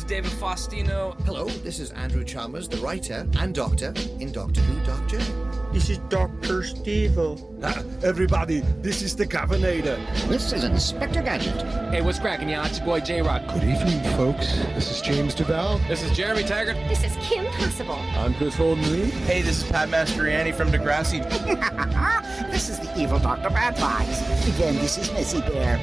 is David Faustino. Hello, this is Andrew Chalmers, the writer and doctor in Doctor Who, Doctor. This is Dr. Steve-O. Everybody, this is the Governator. This is Inspector Gadget. Hey, what's cracking, y'all? It's your boy J-Rock. Good evening, folks. This is James DeBell. This is Jeremy Taggart. This is Kim Possible. I'm Chris Holden-Lee. Hey, this is Pat Mastroianni from Degrassi. This is the evil Dr. Bad Vibes. Again, this is Missy Bear.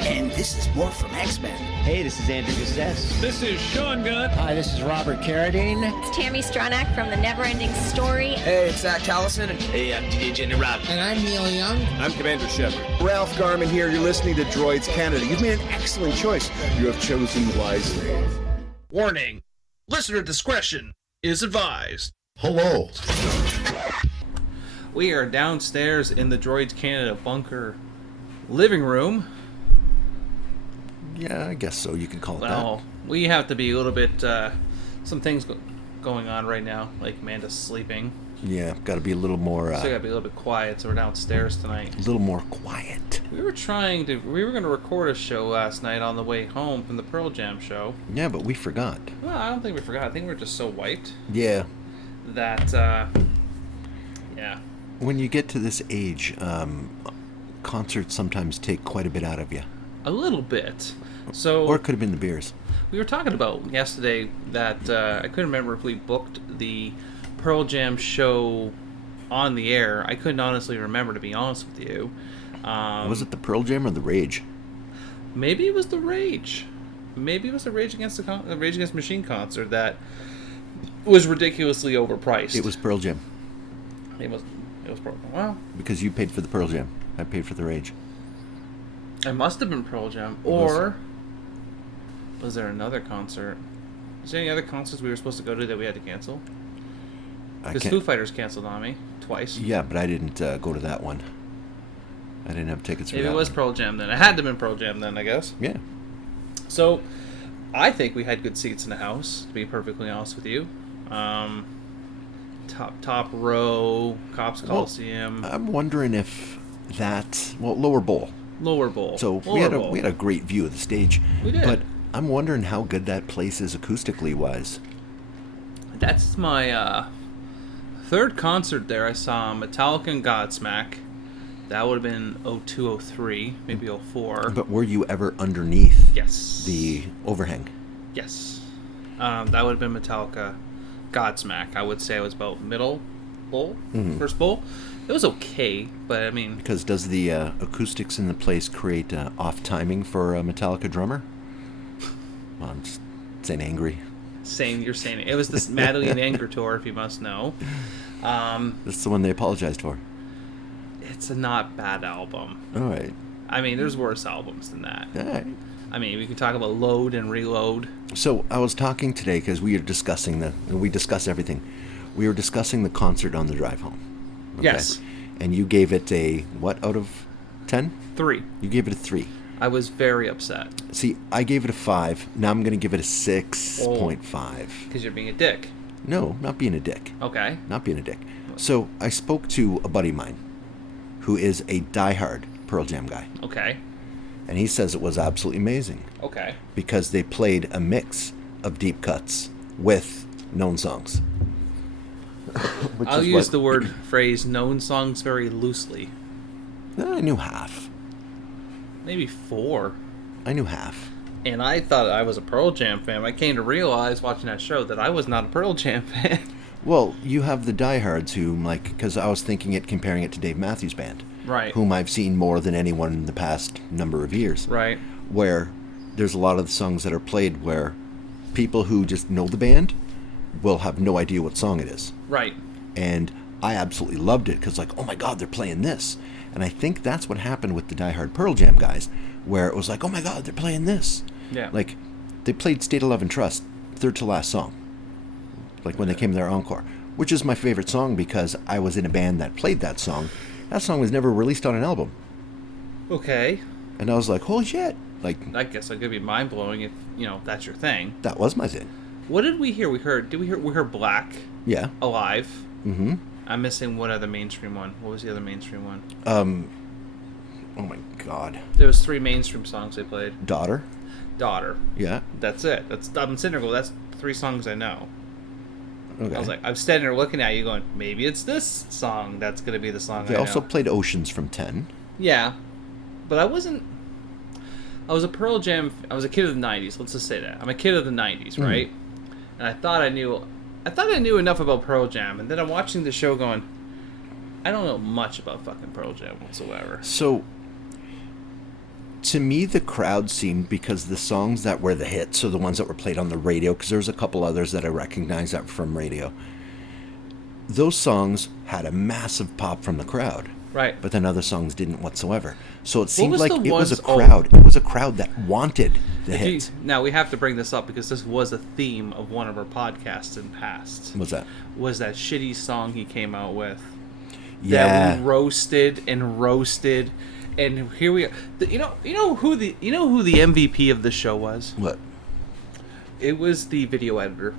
And this is more from X-Men. Hey, this is Andrew Gazette. This is Sean Gunn. Hi, this is Robert Carradine. It's Tammy Stronach from The Neverending Story. Hey, it's Zach Callison. Hey, I'm DJ Jenny Rob. And I'm Neil Young. I'm Commander Shepard. Ralph Garman here. You're listening to Droids Canada. You've made an excellent choice. You have chosen wisely. Warning. Listener discretion is advised. Hello. We are downstairs in the Droids Canada bunker living room. Yeah, I guess so. You can call it Well, we have to be a little bit, some things going on right now, like Amanda's sleeping. that. Yeah, got to be a little more. So we gotta be a little bit quiet, so we're downstairs tonight. A little more quiet. We were going to record a show last night on the way home from the Pearl Jam show. Yeah, but we forgot. Well, I don't think we forgot. I think we were just so wiped Yeah. that, yeah. When you get to this age, concerts sometimes take quite a bit out of you. A little bit. So, Or it could have been the beers. we were talking about yesterday that I couldn't remember if we booked the Pearl Jam show on the air. I couldn't honestly remember, to be honest with you. Was it the Pearl Jam or the Rage? Maybe it was the Rage. Maybe it was the Rage Against the Rage Against the Machine concert that was ridiculously overpriced. It was Pearl Jam. It was Pearl Jam. Well, Because you paid for the Pearl Jam. I paid for the Rage. it must have been Pearl Jam. Or was there another concert? Is there any other concerts we were supposed to go to that we had to cancel? Because Foo Fighters canceled on me twice. Yeah, but I didn't go to that one. I didn't have tickets for Maybe that it was one. Pearl Jam then. It had to have been Pearl Jam then, I guess. Yeah. So, I think we had good seats in the house, to be perfectly honest with you. Top row, Cops Coliseum. I'm wondering if lower bowl. Lower bowl. So Lower we had a great view of the stage. We did. But I'm wondering how good that place is acoustically wise. That's my third concert there. I saw Metallica and Godsmack. That would have been 02, 03, maybe 04. But were you ever underneath Yes. the overhang? Yes. That would have been Metallica, Godsmack. I would say I was about middle bowl, first bowl. It was okay, but I mean... Because does the acoustics in the place create off-timing for a Metallica drummer? Well, I'm just saying angry. You're saying it. It was this Madly in Anger tour, if you must know. That's the one they apologized for. It's a not bad album. All right. I mean, there's worse albums than that. All right. I mean, we can talk about Load and Reload. So I was talking today because we discuss everything. We were discussing the concert on the drive home. Okay? Yes. And you gave it a, what out of 10? 3. You gave it a 3. I was very upset. See, I gave it a 5. Now I'm going to give it a 6.5. Because you're being a dick. No, not being a dick. Okay. Not being a dick. So I spoke to a buddy of mine who is a diehard Pearl Jam guy. Okay. And he says it was absolutely amazing. Okay. Because they played a mix of deep cuts with known songs. I'll use the phrase known songs very loosely. I knew half. Maybe 4. I knew half. And I thought I was a Pearl Jam fan. I came to realize watching that show that I was not a Pearl Jam fan. Well, you have the diehards who, because I was comparing it to Dave Matthews Band. Right. Whom I've seen more than anyone in the past number of years. Right. Where there's a lot of the songs that are played where people who just know the band will have no idea what song it is. Right. And I absolutely loved it because, oh my God, they're playing this. And I think that's what happened with the diehard Pearl Jam guys, where it was like, oh my God, they're playing this. Yeah. Like, they played State of Love and Trust, third to last song. Like when they came to their encore, which is my favorite song because I was in a band that played that song. That song was never released on an album. Okay. And I was like, holy shit. Like, I guess that could be mind-blowing if, that's your thing. That was my thing. What did we hear? We heard Black. Yeah. Alive. Mm-hmm. I'm missing one other mainstream one. What was the other mainstream one? Oh my God. There was 3 mainstream songs they played. Daughter. Daughter. Yeah. That's it. I'm sitting there going, that's 3 songs I know. Okay. I was like, I'm standing there looking at you going, maybe it's this song that's going to be the song They I also know. played Oceans from 10. Yeah. But I was a Pearl Jam, I was a kid of the 90s, let's just say that. I'm a kid of the 90s, right? And I thought I knew enough about Pearl Jam, and then I'm watching the show going, I don't know much about fucking Pearl Jam whatsoever. So, to me, the crowd seemed, because the songs that were the hits, so the ones that were played on the radio, because there was a couple others that I recognized that from radio, those songs had a massive pop from the crowd. Right. But then other songs didn't whatsoever. So it seemed was like the it was a ones- crowd. It was a crowd that wanted the hits. Now, we have to bring this up because this was a theme of one of our podcasts in the past. What's that? Was that shitty song he came out with. Yeah. That we roasted and roasted. And here we are. You know who the MVP of the show was? What? It was the video editor.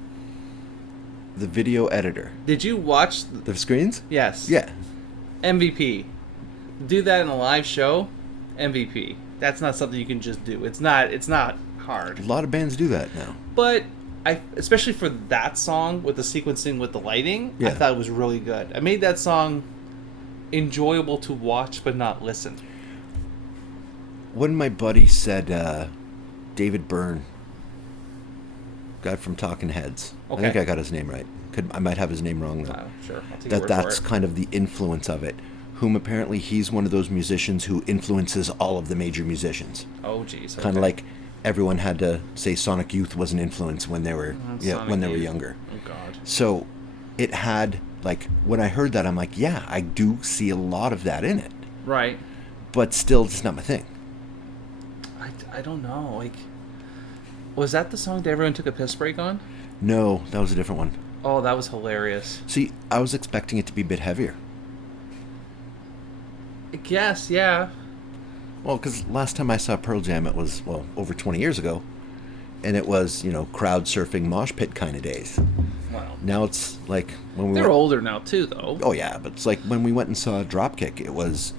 The video editor. Did you watch The screens? Yes. Yeah. MVP. Do that in a live show? MVP. That's not something you can just do. It's not hard. A lot of bands do that now. But especially for that song with the sequencing with the lighting, I thought it was really good. I made that song enjoyable to watch but not listen. When my buddy said David Byrne, guy from Talking Heads. Okay. I think I got his name right. I might have his name wrong though. Sure. I'll take your word That's for it. kind of the influence of it. Whom apparently he's one of those musicians who influences all of the major musicians. Oh geez. Kind of like everyone had to say Sonic Youth was an influence when they were when they were Youth. younger. Oh god. So it had, like, when I heard that, I'm like, yeah, I do see a lot of that in it. Right. But still, it's not my thing. I don't know. Like, was that the song that everyone took a piss break on? No, that was a different one. Oh, that was hilarious. See, I was expecting it to be a bit heavier. I guess, yeah. Well, because last time I saw Pearl Jam, it was, well, over 20 years ago. And it was, crowd surfing mosh pit kind of days. Wow. Now it's like when we They're went, older now too, though. Oh yeah, but it's like when we went and saw Dropkick. It was,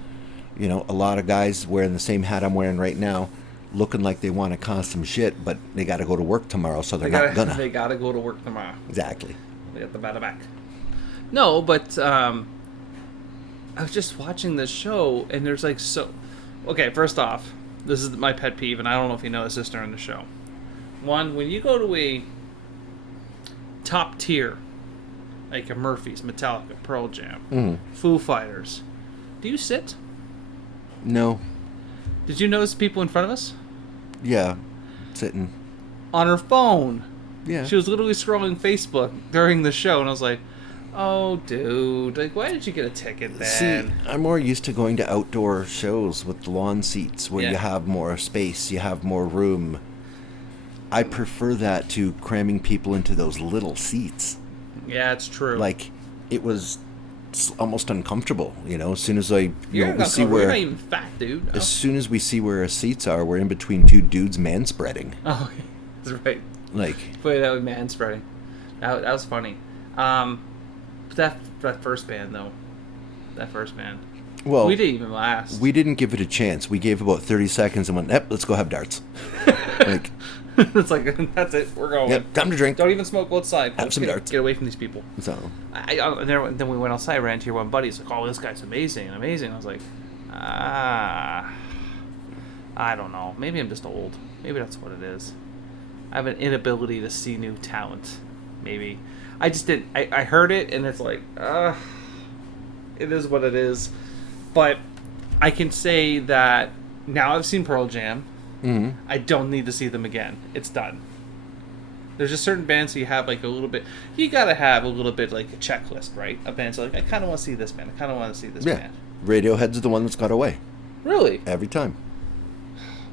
a lot of guys wearing the same hat I'm wearing right now, looking like they want to cause some shit, but they got to go to work tomorrow, so they're not gonna. They gotta go to work tomorrow. Exactly. They got the batter back. No, but I was just watching this show, and there's like so. Okay, first off, this is my pet peeve, and I don't know if you know this during the show. One, when you go to a top tier, like a Murphy's, Metallica, Pearl Jam, Foo Fighters, do you sit? No. Did you notice people in front of us? Yeah. Sitting. On her phone. Yeah. She was literally scrolling Facebook during the show, and I was like, oh, dude, like, why did you get a ticket then? See, I'm more used to going to outdoor shows with lawn seats where Yeah. you have more space, you have more room. I prefer that to cramming people into those little seats. Yeah, it's true. Like, it was almost uncomfortable, As soon as we see You're where, not even fat, dude. No. as soon as we see where our seats are, we're in between two dudes manspreading. Oh, that's right. Like, Boy, that was man spreading. That was funny. But that first band though, well, we didn't even last. we didn't give it a chance. We gave about 30 seconds and went, "Yep, let's go have darts." Like, It's like, that's it. We're going. yep, time to drink. Don't even smoke outside. Have some darts. Get away from these people. So, And then we went outside. Ran to your one buddy. He's like, "Oh, this guy's amazing." I was like, I don't know. Maybe I'm just old. Maybe that's what it is. I have an inability to see new talent. Maybe. I just didn't. I heard it, and it's like, it is what it is. But I can say that now I've seen Pearl Jam. mm-hmm. I don't need to see them again. It's done. There's just certain bands that you have like a little bit. You gotta have a little bit like a checklist, right? A band's like, I kind of want to see this band. I kind of want to see this band. Radiohead's the one that's got away Really? every time.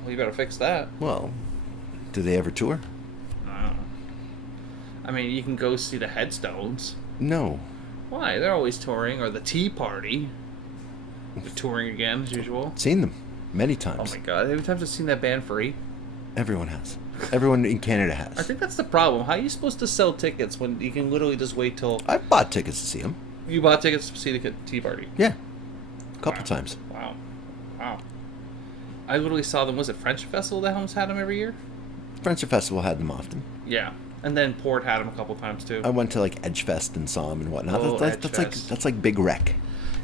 Well, you better fix that. Well, do they ever tour? I mean, you can go see the Headstones. No. Why? They're always touring. Or the Tea Party. They're touring again, as usual. Seen them many Oh times. my god. Every time I've seen that band free. Everyone has. Everyone in Canada has. I think that's the problem. How are you supposed to sell tickets when you can literally just wait till... I've bought tickets to see them. You bought tickets to see the Tea Party? Yeah. A couple times. Wow. I literally saw them. Was it French Festival that Helms had them every year? Friendship Festival had them often. Yeah. And then Port had them a couple times too. I went to like Edgefest and saw them and whatnot. Oh, That's like Big Wreck.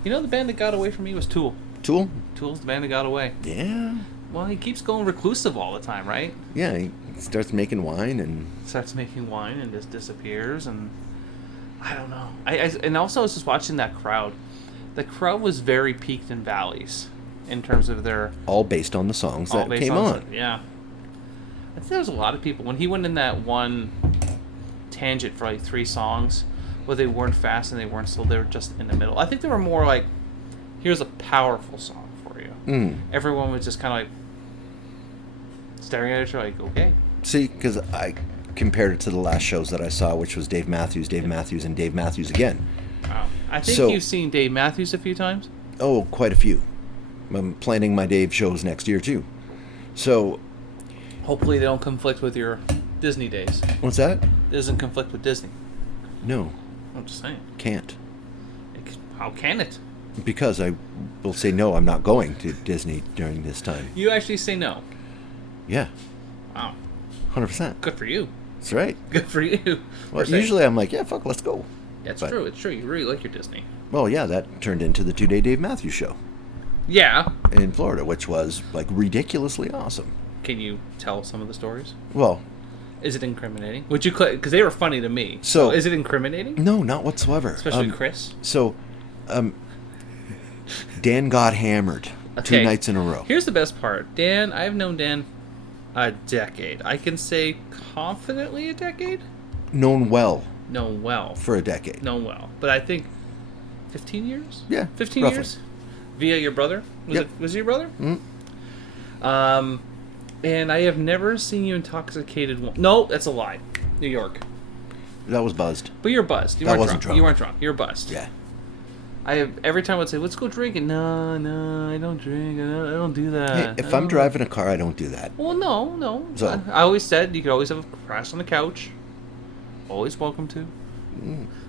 You know, the band that got away from me was Tool. Tool? Tool's the band that got away. Yeah. Well, he keeps going reclusive all the time, right? Yeah, he starts making wine and... Starts making wine and just disappears, and... I don't know. And also I was just watching that crowd. The crowd was very peaked in valleys in terms of their... All based on the songs that came on. Yeah. I think there was a lot of people. When he went in that one tangent for like 3 songs, where they weren't fast and they weren't slow, they were just in the middle. I think they were more like, here's a powerful song for you. Everyone was just kind of like staring at each other like, okay. See, because I compared it to the last shows that I saw, which was Dave Matthews, and Dave Matthews again. Wow. I think you've seen Dave Matthews a few times. Oh, quite a few. I'm planning my Dave shows next year, too. So... Hopefully they don't conflict with your Disney days. What's that? It doesn't conflict with Disney. No. I'm just saying. Can't. How can it? Because I will say no, I'm not going to Disney during this time. You actually say no? Yeah. Wow. 100%. Good for you. That's right. Good for you. Well, usually I'm like, yeah, fuck, let's go. Yeah, it's true. It's true. You really like your Disney. Well, yeah, that turned into the 2-day Dave Matthews show. Yeah. In Florida, which was, like, ridiculously awesome. Can you tell some of the stories? Well... Is it incriminating? Would you... Because they were funny to me. So... Is it incriminating? No, not whatsoever. Especially Chris? So, Dan got hammered 2 nights in a row. Here's the best part. Dan, I've known Dan a decade. I can say confidently a decade? Known well. Known well. For a decade. Known well. But I think 15 years? Yeah. 15 roughly. years? Via your brother? Was he your brother? Mm-hmm. And I have never seen you intoxicated. No, that's a lie. New York. That was buzzed. But you're buzzed. You I weren't wasn't drunk. You weren't drunk. You're buzzed. Yeah. I have every time I'd say, let's go drinking. No, I don't drink. I don't do that. Hey, if I'm driving a car, I don't do that. Well, no. So, I always said you could always have a crash on the couch. Always welcome to.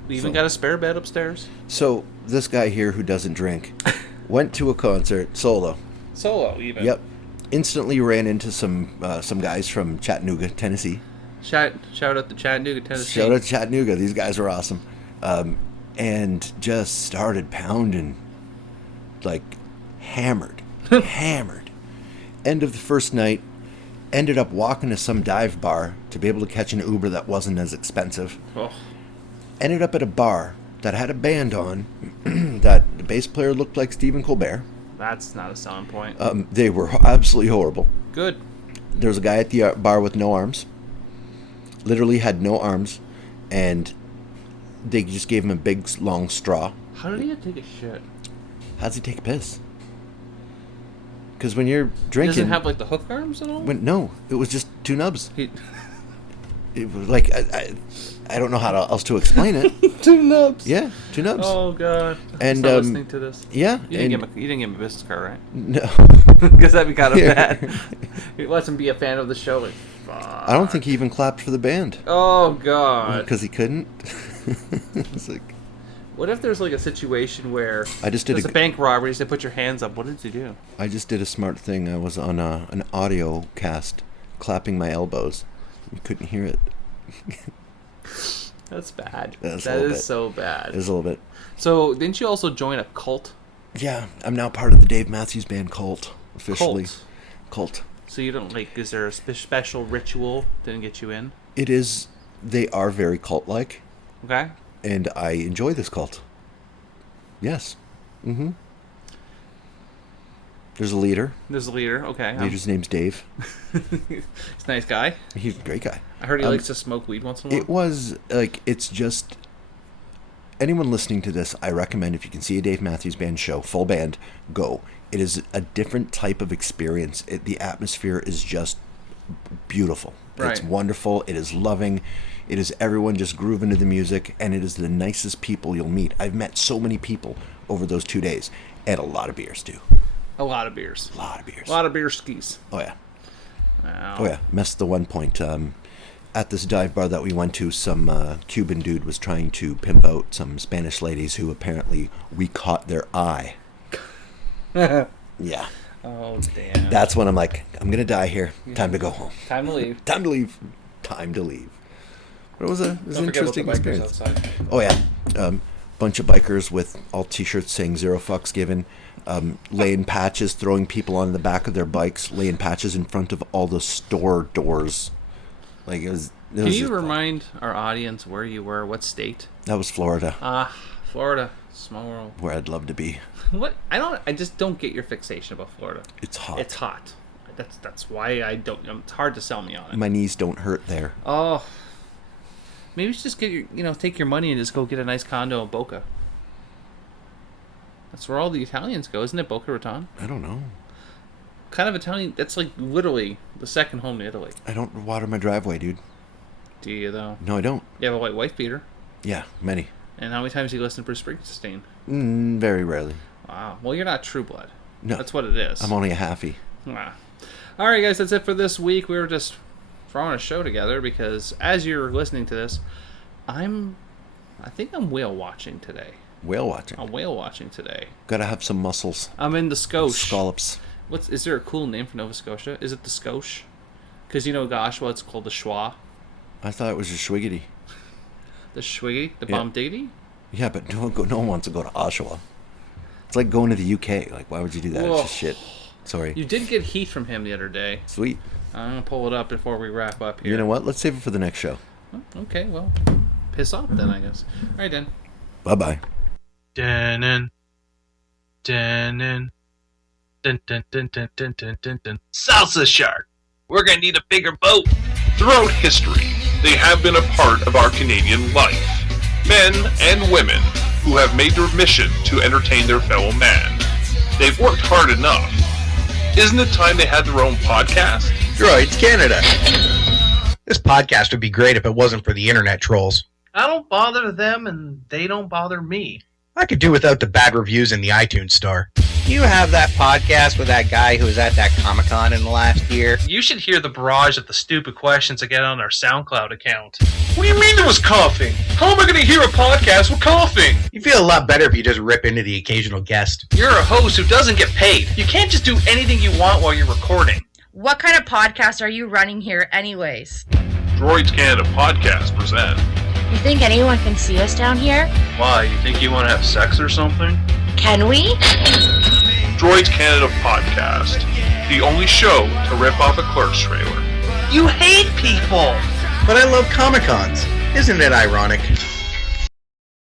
We even got a spare bed upstairs. So, this guy here who doesn't drink went to a concert solo. Solo, even. Yep. Instantly ran into some guys from Chattanooga, Tennessee. Shout out to Chattanooga, Tennessee. Shout out to Chattanooga. These guys were awesome. And just started pounding, like, hammered. End of the first night, ended up walking to some dive bar to be able to catch an Uber that wasn't as expensive. Oh. Ended up at a bar that had a band on that the bass player looked like Stephen Colbert. That's not a selling point. They were absolutely horrible. Good. There was a guy at the bar with no arms. Literally had no arms. And they just gave him a big, long straw. How did he take a shit? How does he take a piss? Because when you're drinking... He doesn't have, like, the hook arms at all? No, it was just 2 nubs. It was like... I don't know how else to explain it. 2 nubs? Yeah, 2 nubs. Oh, God. And listening to this. Yeah. You didn't give him a business card, right? No. Because that'd be kind of bad. He lets him be a fan of the show. Like, fuck. I don't think he even clapped for the band. Oh, God. Because he couldn't. It's like... What if there's like a situation where there's a bank robbery, they put your hands up? What did you do? I just did a smart thing. I was on an audio cast, clapping my elbows. You couldn't hear it. That's bad. That is so bad. It is a little bit. So, didn't you also join a cult? Yeah, I'm now part of the Dave Matthews Band cult, officially. Cult. So you don't, like, is there a special ritual that didn't get you in? It is, they are very cult-like. Okay. And I enjoy this cult. Yes. Mm-hmm. There's a leader. Okay. Leader's name's Dave. He's a nice guy. He's a great guy. I heard he likes to smoke weed once in a while. It was, like, it's just... Anyone listening to this, I recommend if you can see a Dave Matthews Band show, full band, go. It is a different type of experience. The atmosphere is just beautiful. Right. It's wonderful. It is loving. It is everyone just grooving to the music, and it is the nicest people you'll meet. I've met so many people over those 2 days, and a lot of beers, too. A lot of beers. A lot of beers. A lot of beer skis. Oh, yeah. Wow. Oh, yeah. Missed the one point. At this dive bar that we went to, some Cuban dude was trying to pimp out some Spanish ladies who apparently we caught their eye. Yeah. Oh, damn. That's when I'm like, I'm gonna die here. Time to go home. Time to leave. Time to leave. Time to leave. But it was an Don't forget about the interesting bikers experience. outside. Oh yeah, bunch of bikers with all T-shirts saying "Zero fucks given," laying patches, throwing people on the back of their bikes, laying patches in front of all the store doors. Like it was. Can you remind our audience where you were? What state? That was Florida. Florida, small world. Where I'd love to be. What? I just don't get your fixation about Florida. It's hot. It's hot. That's why I don't. It's hard to sell me on it. My knees don't hurt there. Oh. Maybe you should just get take your money and just go get a nice condo in Boca. That's where all the Italians go, isn't it? Boca Raton. I don't know. Kind of Italian. That's like literally the second home to Italy. I don't water my driveway, dude. Do you though? No, I don't. You have a white wife beater. Yeah, many. And how many times do you listen to Bruce Springsteen? Very rarely. Wow. Well, you're not True Blood. No. That's what it is. I'm only a halfie. Wow. All right, guys. That's it for this week. We were just throwing a show together because as you're listening to this, I think I'm whale watching today. Whale watching. I'm whale watching today. Gotta have some muscles. I'm in the Scotia. Scallops. Is there a cool name for Nova Scotia? Is it the Scotia? Because Oshawa, it's called the Schwa. I thought it was a Schwiggity. The Schwiggy? The Yeah. Bomb Diggity? Yeah, but no one wants to go to Oshawa. It's like going to the UK. Like, why would you do that? Whoa. It's just shit. Sorry. You did get heat from him the other day. Sweet. I'm going to pull it up before we wrap up here. You know what? Let's save it for the next show. Okay, well, piss off then, I guess. All right, then. Bye-bye. Dun dun dun dun dun dun dun dun dun dun. Salsa shark. We're gonna need a bigger boat. Throughout history, they have been a part of our Canadian life. Men and women who have made their mission to entertain their fellow man. They've worked hard enough. Isn't it time they had their own podcast? Droids Canada. This podcast would be great if it wasn't for the internet trolls. I don't bother them and they don't bother me. I could do without the bad reviews in the iTunes store. You have that podcast with that guy who was at that Comic-Con in the last year? You should hear the barrage of the stupid questions I get on our SoundCloud account. What do you mean there was coughing? How am I going to hear a podcast with coughing? You feel a lot better if you just rip into the occasional guest. You're a host who doesn't get paid. You can't just do anything you want while you're recording. What kind of podcast are you running here anyways? Droids Canada Podcast present. You think anyone can see us down here? Why, you think you want to have sex or something? Can we? Droids Canada Podcast. The only show to rip off a Clerks trailer. You hate people! But I love Comic-Cons. Isn't it ironic?